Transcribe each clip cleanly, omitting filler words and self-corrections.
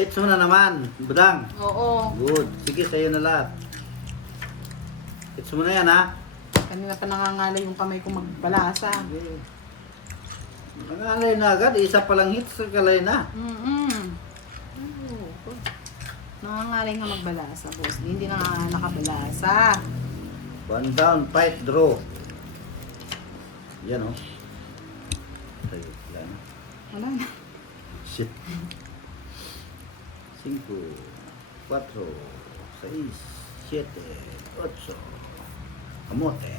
It's mo na naman, Budang. Oo. Good. Sige, sa'yo na lahat. It's mo na yan, ha? Kanina pa nangangalay yung kamay ko magbalasa. Sige. Nangalay na agad. Isa palang hits, kalay na. Nangangalay nga magbalasa, boss. Hindi na nga nakabalasa. 1 down, 5 draw. Yan, oh. Tayo, wala na. Wala na. Shit. 5, 4, 6, 7, 8. Kamote.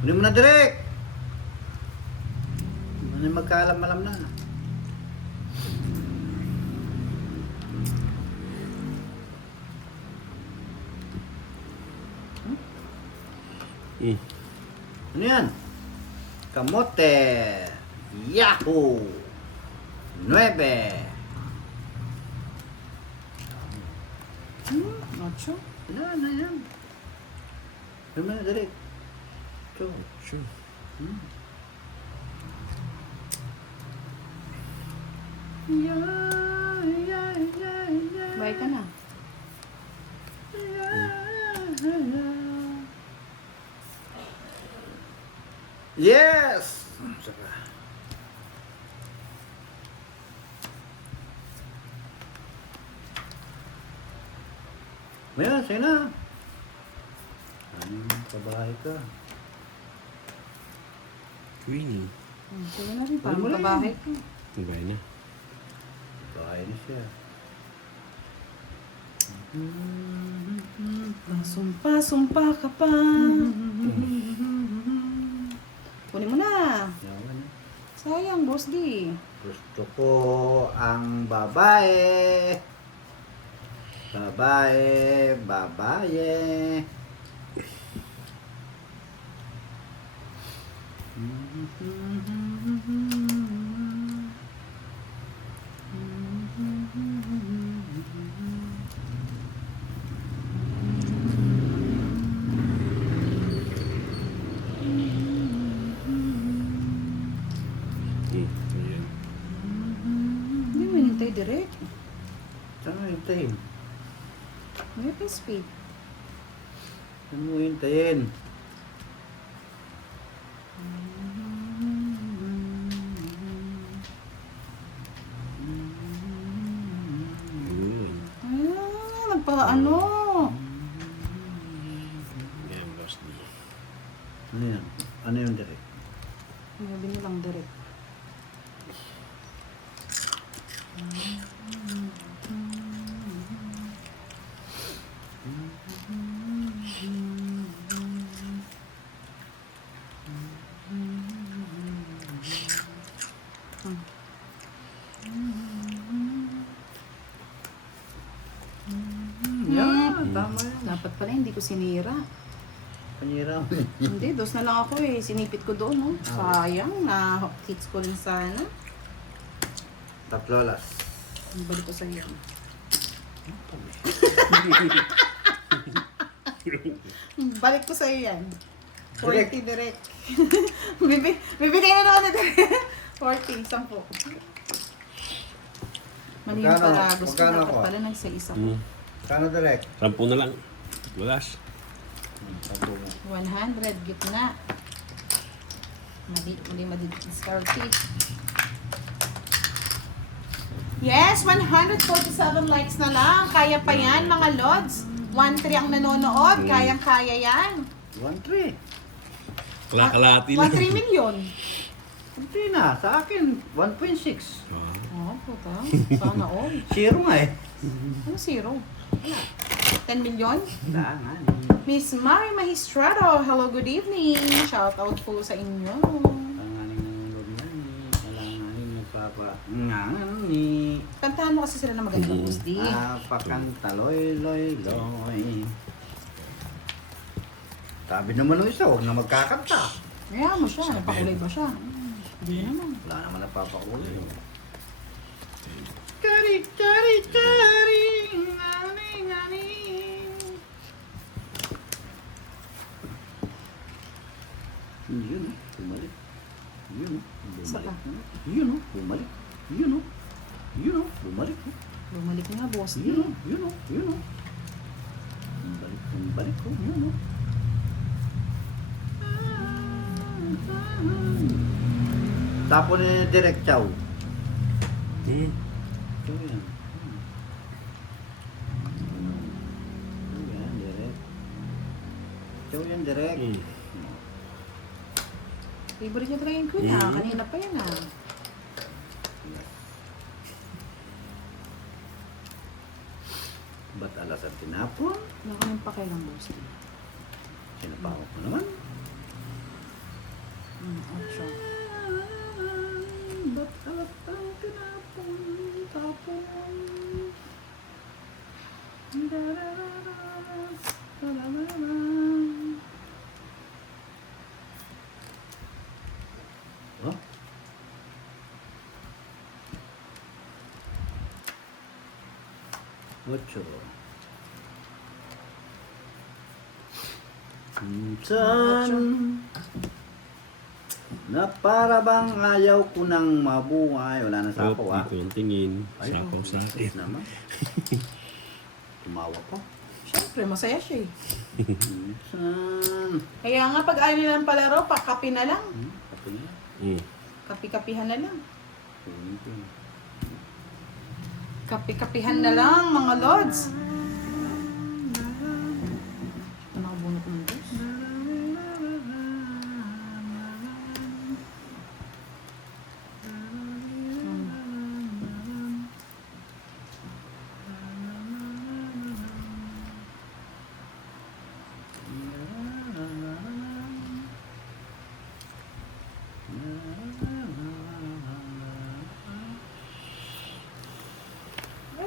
Kunin mo na direct. Ano yung magkaalam-alam na. Ano yan? Kamote. Yahoo! 9. Ocho. Wala na yan. Ano na direct? Ito. Sure. Bye ka na. Yes! Saka. Ayan, sa'yo na. Kabahay ka. Queenie. Sige na rin, Wala parang mo lang. kabahay ko. Bahay na. Kabahay na siya. Sumpa ka pa. Kunin mo na. Yaman. Sayang, boss di. Gusto ko ang babae. Babae, babae. Ayan. Hindi mo hinintay direct. Saan mo hintayin? May pa speed. Saan mo hintayin? Yun. Nagpa-ano. Yan, boss D. Ano yan? Ano yung direct? Sabi mo lang direct. Yan, tama yan. Dapat pala hindi ko sinira. Panira mo. Hindi, dos na lang ako eh. Sinipit ko doon, no? Sayang, na-hits ko rin sana. Tatlo alas. Balik ko sa iyo. Balik ko sa iyo yan. 40 direct. Bibigay na naman na direct. 40, 10. Mali yung Magkano? pala. Gusto ko Magkano dapat ako? pala nagsa-isa ko. Kano direct? 10 na lang. Walas. 100, gitna. Mali madi-discarte. Yes, 147 likes na lang. Kaya pa yan, mga lods. 1-3 ang nanonood. Kayang-kaya yan. 1-3. Kalakalati lang. 1-3 million. Hindi na. Sa akin, 1.6. Ah. Oh, puta. Sana all. Zero nga eh. Ano zero? Wala. 10 million? Wala nga. Miss Mari Magistrado, hello, good evening. Shout out po sa inyo. Pangaling nanonood na eh. Kalanganin ng papa. Ngani. Kantahan mo kasi sila na magandang gusti. Pakanta, loy, loy, loy. Sabi naman ng isa, huwag na magkakanta. Kaya mo siya. Napakulay ba siya? Hindi naman. Wala naman napapakulay. Kari, kari, kari. Ngani, ngani. Yun, bumalik. Yun, Saka. Yun o, bumalik. Yun o. Yun o, bumalik o. Bumalik nga, boss. Yun o, yun o, yun o. Bumalik o, yun o. Tapon ni Direk Chow. Hmm. Ito yan. Ito yan, Direk. Ito yan, Direk. Hmm. Favorite niya talaga yung queen ah. Kanina pa yan ah. Ba't alas ang tinapon? Wala ka nang pakialam, boss. Sinapawak mo naman. Ocho. Ba't alas ang tinapon? Tapon. Oh? Ocho. Minsan na para bang ayaw ko nang mabuhay. Wala na sapo ah. Dito ang tingin. Sapaw sa akin. Naman. Tumawa pa. Siyempre, masaya siya eh. Minsan. Kaya nga pag ayaw nilang palaro, pakapi na lang. Kape na. Hmm. Kapi-kapihan na lang. Kunin ko yun. Kapi-kapihan na lang, mga lods. Ito nakabunot ng boss.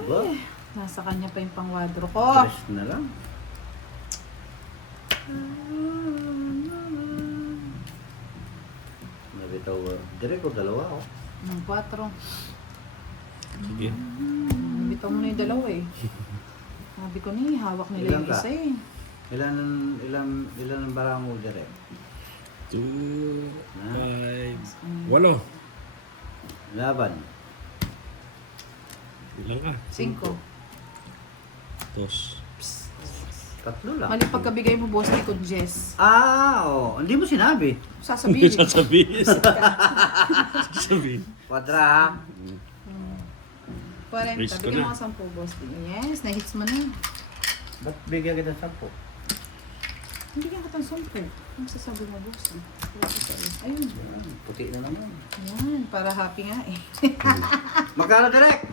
Ba? Nasa kanya pa yung pangwadro ko. Tres na lang. Nabitaw. Direk ko dalawa oh. 4. Sige. Bitaw mo na yung dalawa eh. Sabi ko ni, hawak nila Ilan yung ka? isa eh. Ilan ang bara mo direk? 2, 5, 8. Laban. Ilang ka? 5. Dos. Tatlo lang. Mali pagkabigay mo, boss, ni ko Jess. Ah, oh. Hindi mo sinabi. Sasabihin. Sasabihin. Sasabihin. Kwadra. 40. Raise ko Bigyan mo na. ka 10, boss. Yes, na-hits mo na. Ba't bigyan kita 10? Hindi ka katang 10. Ano sasabi mo, boss? Ayun. Puti na naman. Ayan, para happy nga eh. Magkano direk?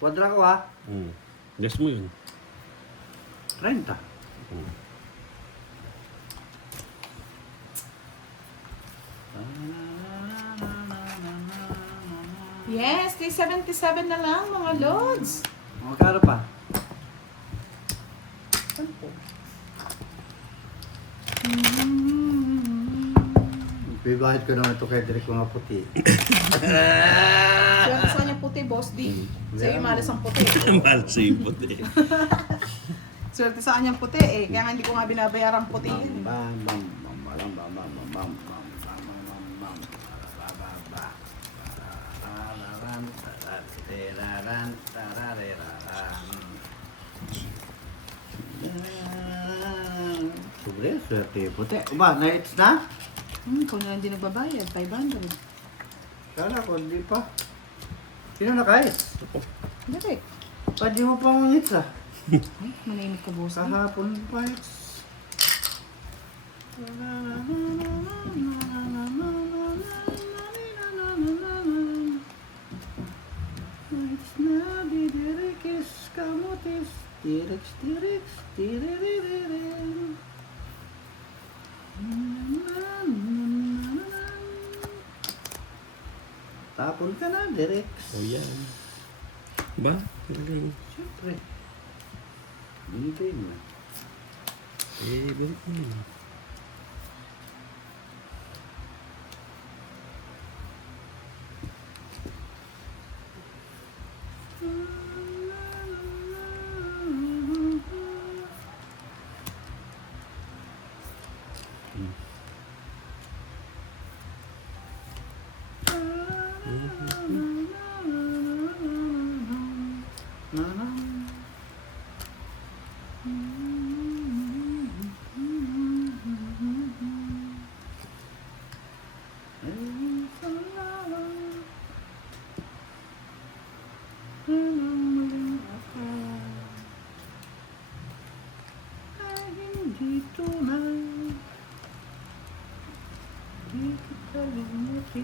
Kwadra ko ah. Hmm. Guess mo yun. 30. Hmm. Yes, 377 na lang, mga lods. Magkano pa? 10. Bibahid ko naman ito kay Derek mga puti. Swerte sa kanya puti, boss D. Sa'yo yung malas ang puti. Mahal sa yung puti. Swerte sa kanya puti eh. Kaya nga hindi ko nga binabayarang puti yun. Bam bam bam bam bam bam bam bam bam bam bam. Tararan tarareraran. Sobre, swerte puti. Ba, nights na? Kung na hindi nagbabayad, 500. Kala ko, hindi pa. Sino nakais? Direk. Pwede mo pang hits ah. Ay, manimik ka, boss. Kahapon pa hits. It's na didirikis kamutis. Tiriks, tiriks, tiririririn. Tapon ka na, Direk. O yan. Ba? Galing. Siyempre. Binigay mo. Eh, balik mo yun. akin.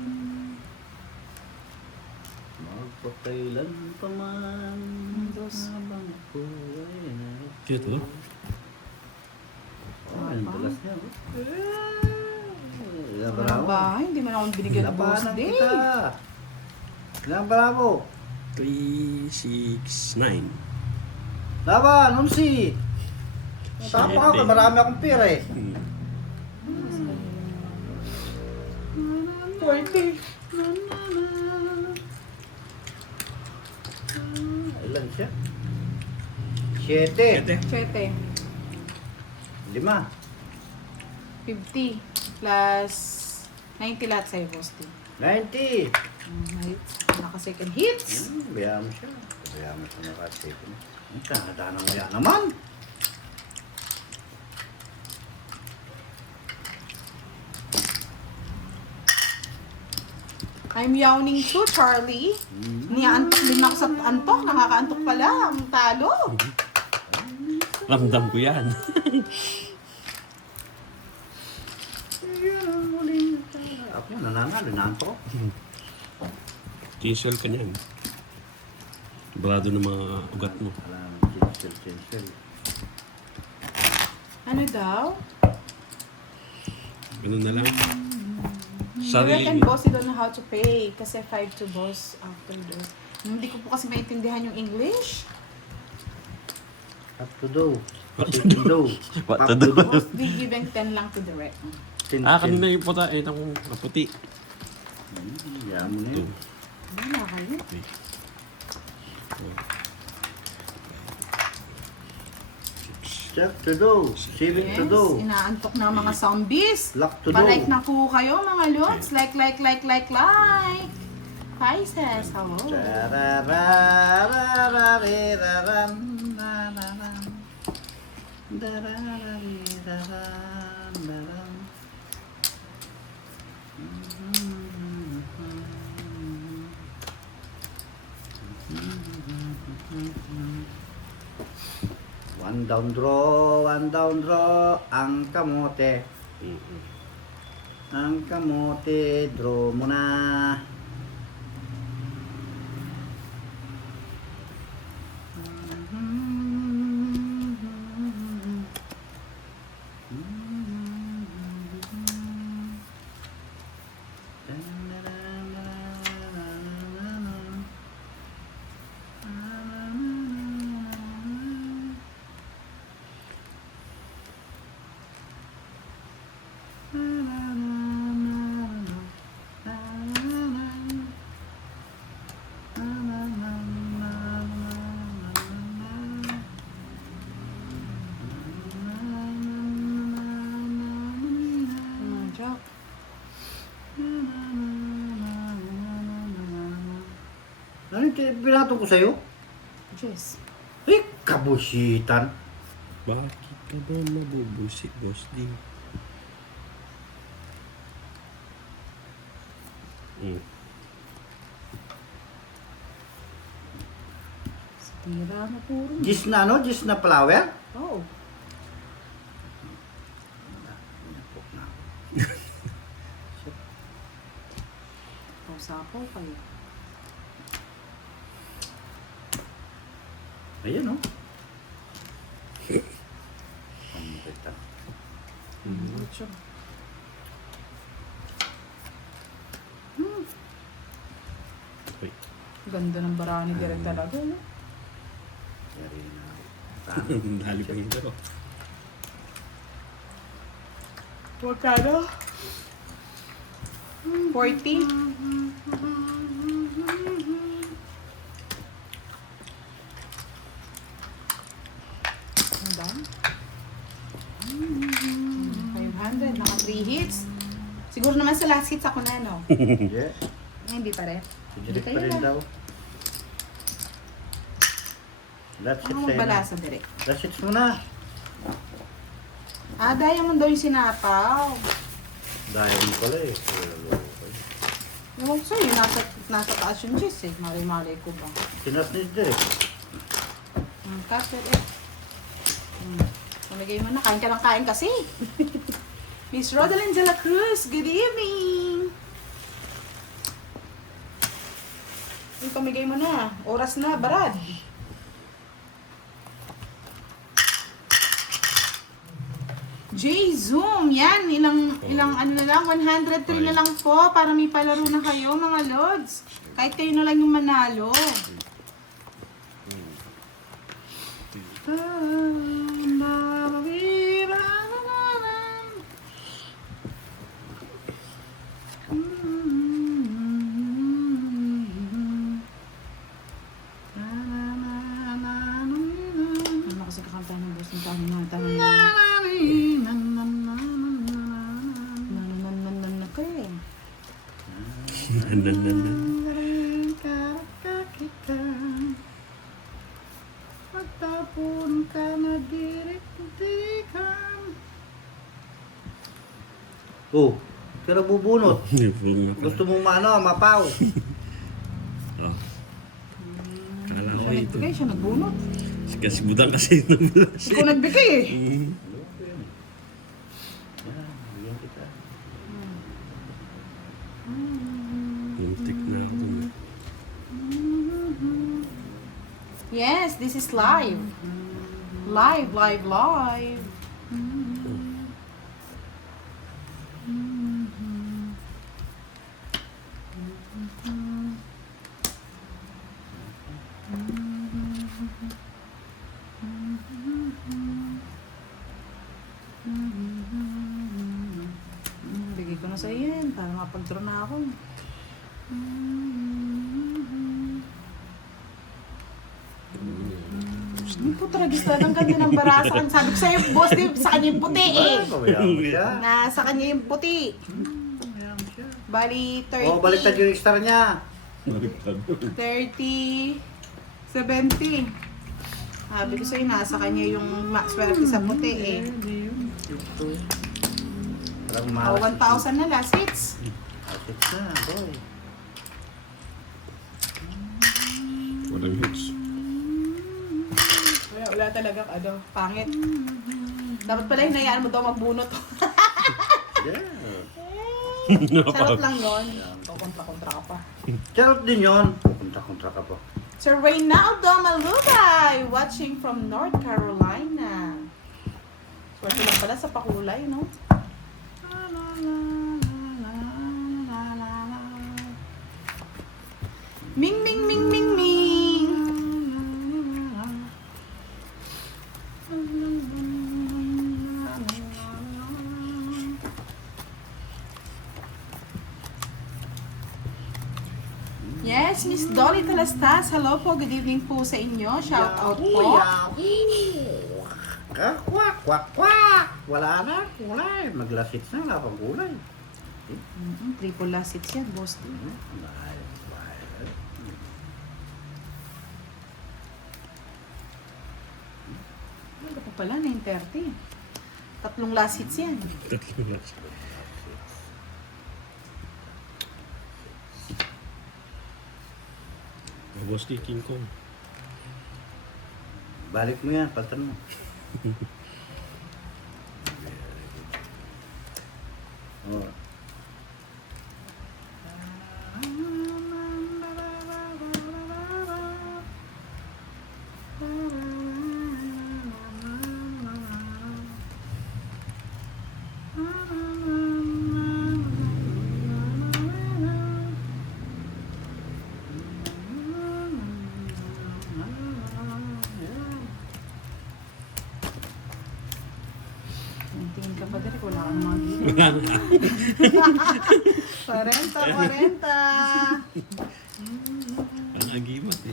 Magpakailan pa man. Habang ako ay narito. Cute, oh. Oh, ang dalas niya. Oh. Ilang Ano bravo. ba? Hindi man ako binigyan ng Labanan birthday. kita. Ilang bravo. 3, 6, 9. Laban, unsi. Tapa ako, marami akong pira eh. 40. Ilan siya? 7. 7. 5. 50 plus 90 lahat sa'yo, Bosti. 90. Naka-second hits. Bayaan mo siya. Bayaan mo siya nakasipin. Ang kanada ng maya naman. I'm yawning too, Charlie. Niyaantok din ako sa antok. Nakakaantok pala. Ang talo. Ramdam ko yan. Ako nananalo, nanto. Tinsel ka niyan. Brado ng mga ugat mo. Alam, chinsel. Ano daw? Ganun na lang. Direct and Sarili. boss, you don't know how to pay. Kasi 5 to boss after those. Hindi ko po kasi maintindihan yung English. What to do? What to do? What to do? Boss, di giving 10 lang to direct. Kanina yung puta. Itong kaputi. Yan mo na yun. Wala kayo. Check to do. Civic to do. Inaantok na mga zombies. Lock to do. Pa-like na po kayo mga lods. Like. Pisces, hello. Tararararariraram, nararam. Dararariraram, daram. One down draw, ang kamote. Ang kamote, draw mo na. Joke. Ano yung binato ko sa'yo? Jess. Eh, kabusitan. Bakit ka ba mabubusi, boss D? Tira na puro. Gis na ano? Gis na flower? Oh. Pausapaw kayo. Ayan, oh. Ano kita? Mucho. Wait. Ganda ng barani direct talaga, no? Yari na. Dali pa hindi ako. Magkano? 40? Ano ba? 500, naka 3 hits. Siguro naman sa last hits ako na, no? Yeah. Hindi pa rin. Direct pa rin daw. That's it Ano sa'yo na. magbalasa direct? That's it muna. Ah, diamond daw yung sinapaw. Dahil mo pala eh. Ewan ko sa'yo, nasa taas yung cheese eh. Mali-mali ko ba? Sinasnis direct. Cutter eh. Pamigay mo na, kain ka lang kain kasi. Miss Rodeline de la Cruz, good evening! pamigay mo na. Oras na, Barad. J-Zoom, yan. Ilang ano na lang, 103 na lang po para may palaro na kayo, mga Lods. Kahit kayo na lang yung manalo. Ano kasi kakanta ng boss ng tayo na tayo na. Nan na kayo. Magtapon ka na direk-dikan. Oh, pero bubunot. Gusto mo mapaw. Oh. Kala ko Siya ito. nagbigay, siya nagbunot. Kasi budang kasi nagbigay. Ikaw nagbigay eh. Bigyan kita. Muntik na ako dun. Yes, this is live. Live. Bigay ko na sa iyo yan para makapag-draw na ako. Hindi po registrado ang ganda ng barasan. Sabi ko sa'yo, boss, di, sa kanya yung puti eh. Pabayaan mo siya. Nasa kanya yung puti. Pabayaan mo siya. Bali, 30. Oh, baliktad yung star niya. 30, 70. Sabi ko sa'yo, nasa kanya yung swerte sa puti eh. Parang O, malas. 1,000 na last hits. Asit na, boy. Walang hits. Wala talaga, pangit. Dapat pala hinayaan mo daw magbunot. Yeah. Charot lang yun. O, kontra-kontra ka pa. Charot din yun. Kontra-kontra ka pa. Sir Reynaldo Malubay, watching from North Carolina. Swerte lang pala sa pakulay, no? Ming, ming, ming, ming, ming. Yes, Miss Dolly Talastas. Hello po, good evening po sa inyo. Shout out po. Kwak, kwak, kwak. Wala na, kulay. Maglasit na, wala pang kulay. Triple last hits yan, boss. Ano pa pala, 9:30. Tatlong last hits yan. Tatlo lang. Boss ni King Kong. Balik mo yan, paltan mo. Oh. Tingin ka pa din, wala kang magiging. Wala nga. 40. Ang agimat eh.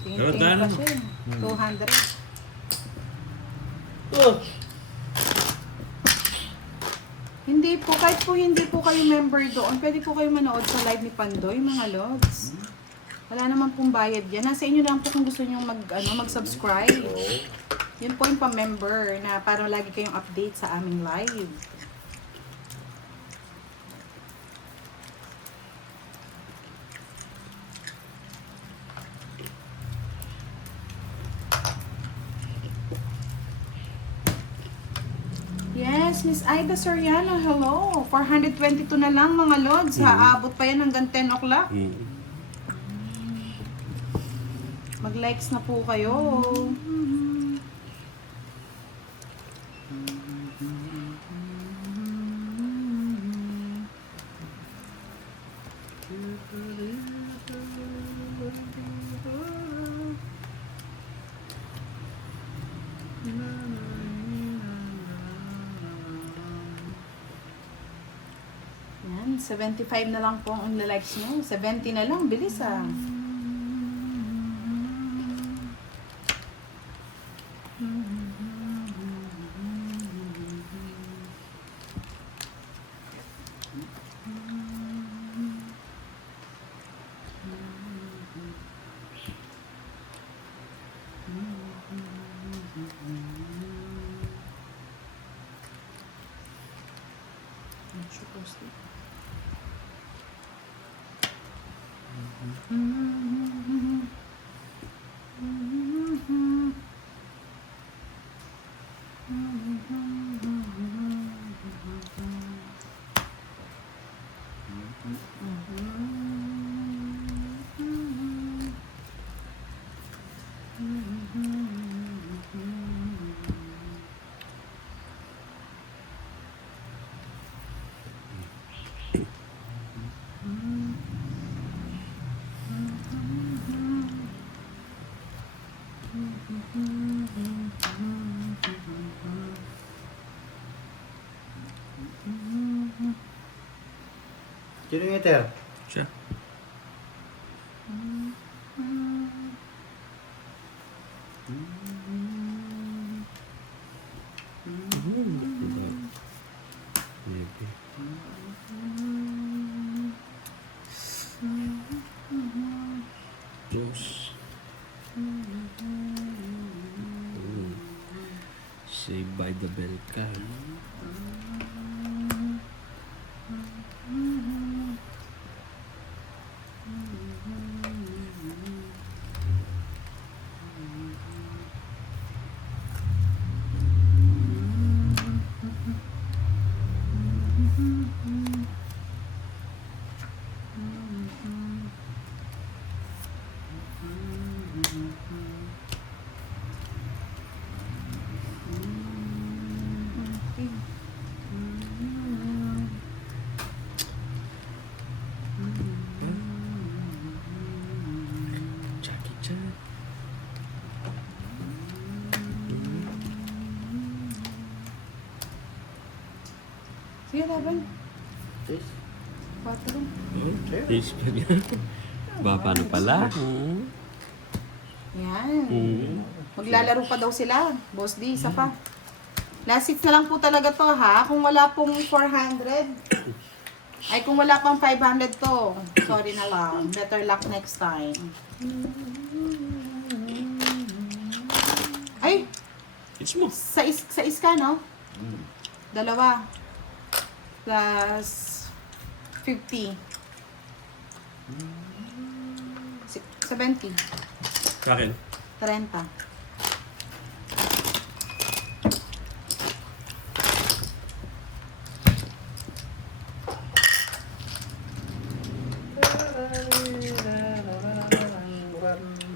Tingin pa Dala mo. siya. 200. Oh. Hindi po, kahit po hindi po kayo member doon, pwede po kayo manood sa live ni Pandoy, mga lods. Wala naman pong bayad yan. Nasa inyo lang po kung gusto nyo mag-subscribe. Yun po yung pa-member na para lagi kayong update sa aming live. Yes, Miss Aida Soriano, hello. 422 na lang mga lods. Haabot pa yan hanggang 10 o'clock. Mag-likes na po kayo. Yan, 75 na lang po ang likes nyo. 70 na lang, bilis ah. Sino yung eter? Siya. Maybe. Diyos. Saved by the bell ka. Jackie Chan. Sige, laban. Sis? 4. Oh, taste pa niya. Ba, paano pala? Yan. Maglalaro pa daw sila. Boss D, isa pa. Last hits na lang po talaga to ha. Kung wala pong 400, ay kung wala pang 500 to, sorry na lang. Better luck next time. Ay, It's mo. sa iska, no? Dalawa. Plus 50. 70. Kakin. 30.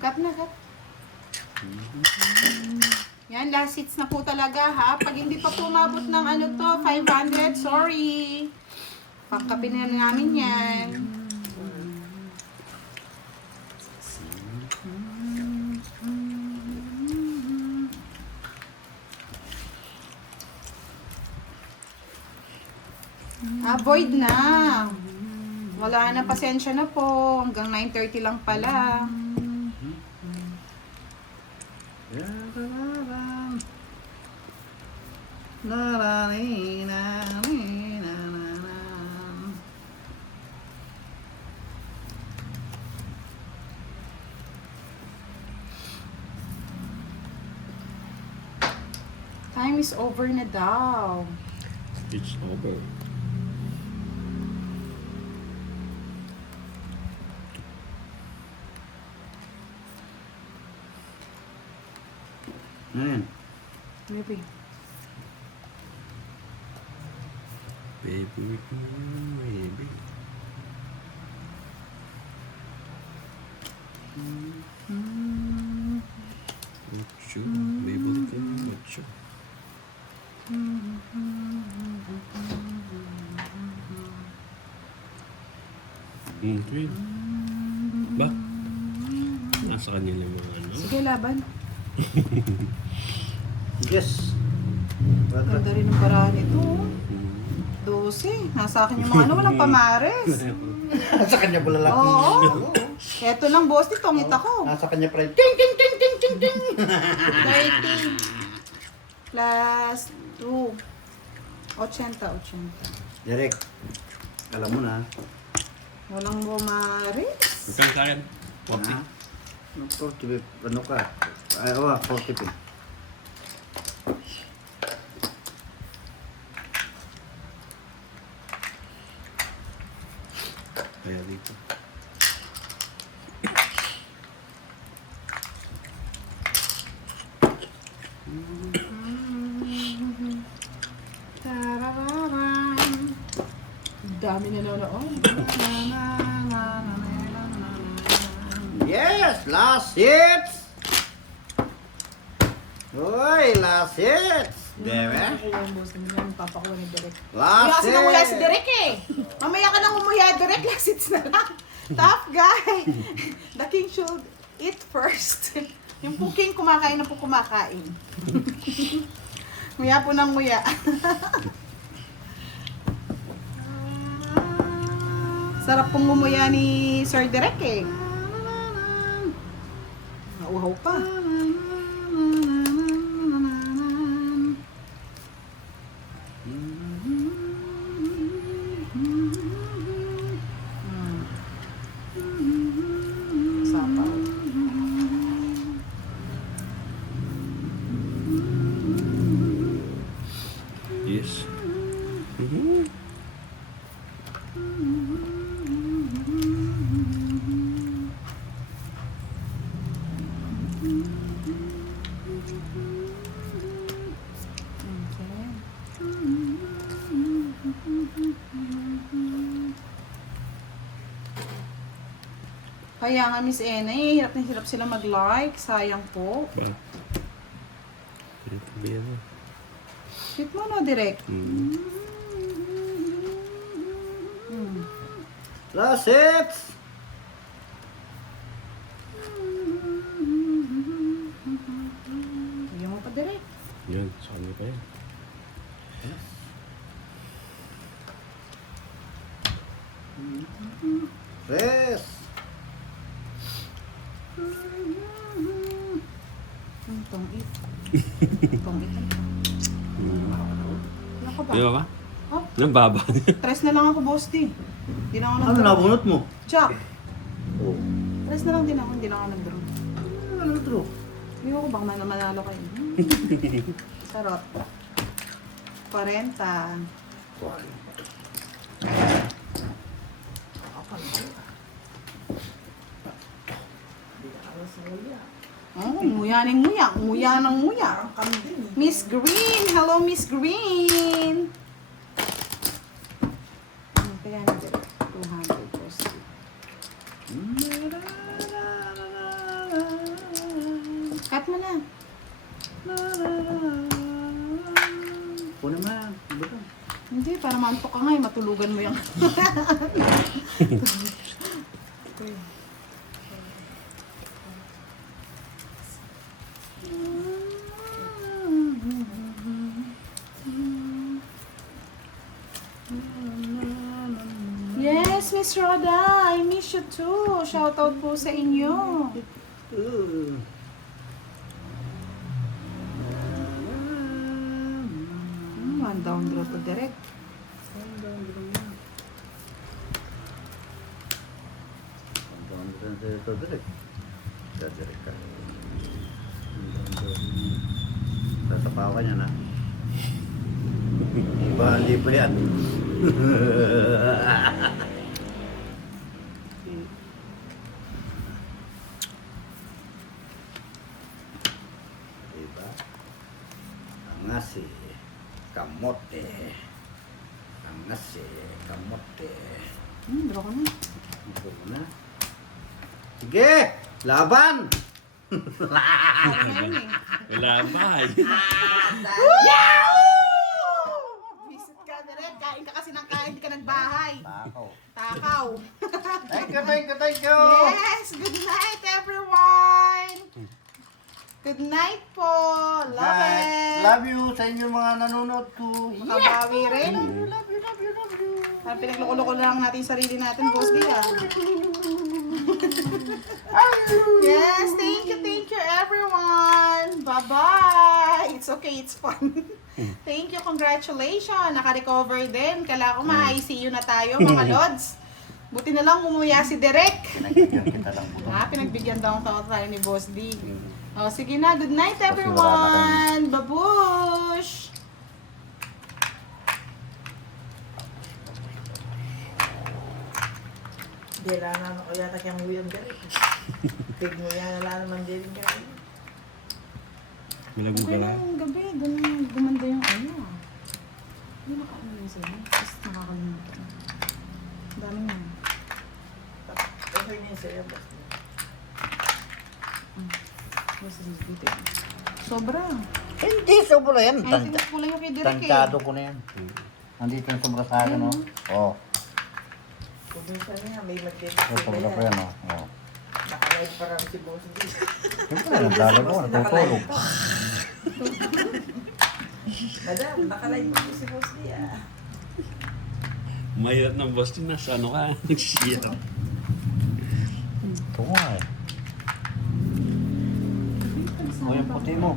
Cut na, cut. Yan, last hits na po talaga ha. Pag hindi pa po umabot ng ano to, 500, sorry. Pangkapi na namin yan. Avoid na. Wala na, pasensya na po. Hanggang 9:30 lang pala. Time is over na daw. It's over. Ano yan? Maybe. Baby, baby. Hmm. Mucho. Favorite ko yung mucho. Twin. Ba? Nasa kanila yung mga ano. Sige, laban. Yes. Ganda rin ang paraan ito. 12. Nasa akin yung mga ano, walang pamares. Nasa kanya pala lang. Oo. Eto lang, boss, titong ita ko. Nasa kanya pa rin. Ting, ting, ting, ting, ting, ting. 30 plus 2. 80. Direk, alam mo na. Walang bumaris. Magkano sa akin? 40. Ha? 40, ano ka? Ay, 40 pin. Kaya dito. Tararam. Dami na nanonood. Yes, last hits. Uy, last hits. Diba? Papakuha ni Derek. Last Kasi nanguya si Derek eh. Mamaya ka nang umuya, Derek. Last hits na lang. Tough guy. The king should eat first. Yung po king kumakain na po kumakain. Nguya po ng nguya. Sarap pong umuya ni Sir Derek eh. Nauhaw pa. Sapaw. Yes. Okay. Kaya nga Miss Ena, hirap na hirap sila mag-like. Sayang po. Ba? Ito ba yan? Hit mo na direct. Hmm. Last hits. Bigyan mo pa direct. Yan, sa kanya pa yan. Yes. Tong it. Tong it. Ano ka ba? Di ba ba? Oh, Nang baba. tres na lang ako, boss di. Di na ako Ano nag-draw. nabunot mo? Jack, Oh. tres na lang din ako, hindi na ako nag-draw. Ano ito? Hindi ko baka manalo kayo. Sarot. 40. Oh, nguya ng nguya. Nguya ng nguya. Miss Green. Hello, Miss Green. Ano kaya na dito? 200 plus. Cut mo na. Kunin mo yan. Hindi, para maantok ka nga eh. Matulugan mo yan. Yes, Miss Rhoda. I miss you too. Shoutout po sa inyo. One down draw to direct. Ito direct. Direct ka. Sasapawan niya na. Hindi pa yan. Diba? Ang ngasi, kamote. Ang ngasi, kamote. Draw ka na. Ito mo na. Sige! Laban! Ano na yun eh. Wala ba? Visit ka direct. Kain ka kasi ng kain, hindi ka nagbahay. Takaw. Takaw. Thank you, thank you, thank you. Yes! Good night, everyone! Good night po! Love it! Love you sa inyo mga nanonood ko. Makabawi rin. Love you, love you, love you. Pinagloko-loko lang natin yung sarili natin, boss D, ah. Yes, thank you, everyone! Bye-bye! It's okay, it's fun. Thank you, congratulations! Naka-recover din. Kala ko ma-ICU na tayo, mga lods. Buti na lang umuya si Derek. Pinagbigyan kita lang po. Pinagbigyan daw tayo ni Boss D. Oh, sige na. Good night, Kasi everyone! Babush! Dila na ako yata kaya mo yung dali. Pig mo yan, wala naman din kayo. Malago Okay ka na. lang, gabi. Gumanda yung ano. Hindi nakaano yun sa'yo. Tapos nakakalimutan. Ang dami nga. Okay niya sa'yo, boss. Yes, dito. Sobra. Hindi, sobra yan. Ay, tinas ko lang yung kay Derek eh. Tansyado ko na yan. Nandito yung sobra sa akin, no? Oo. Kung minsan niya, may mag-date Oh, sobra pa yan, no? Oo. Nakalive pa rin si boss D. Siyempre, nagdalago, natutulog. Madam, nakalive pa rin si boss D, ah. Mahirap ng boss din. Nasa ano ka? Nag-share. Ito nga eh. O yung puti mo.